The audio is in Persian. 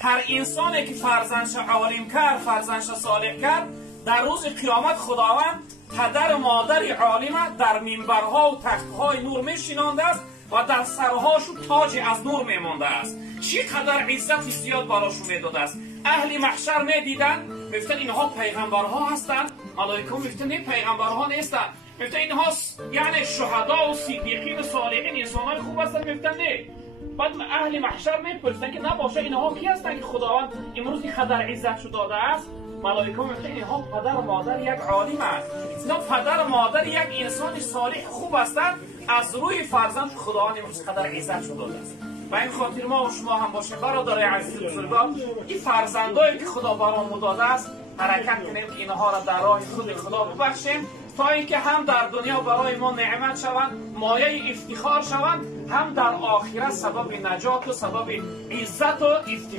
هر انسانی که فرزندش عالم کرد، فرزندش صالح کرد، در روز قیامت خداوند پدر و مادر عالم در منبرها و تختهای نور میشینانده است و در سرهاشو تاج از نور میمانده است. چقدر عزت زیاد براشون میداده است. اهل محشر میدیدن میگفتن اینها پیغمبرها هستند، ملائکه میگفتن نه پیغمبرها نیستند، میگفتن اینها یعنی شهدا و صدیقین و صالحین انسانای خوب هستند، میگفتن نه. بعد اهل محشر میپرسیدن که نباشه اینها کی هستند که خداوند امروز اینقدر عزت شو داده است؟ ملائکه میگفتن اینها پدر و مادر یک عالم است، اینا پدر و مادر یک انسان صالح خوب هستند، از روی فرزند خداوند امروز قدر عزت شو داده است. و این خاطر ما و شما هم باشیم برادرای عزیز بزرگان، این فرزندایی که خدا برامون داده است حرکت کنیم که اینها را در راه خود خدا ببخشیم، تا اینکه هم در دنیا برای ما نعمت شوند، مایه افتخار شوند، هم در آخرت سبب نجات و سبب عزت و افتخار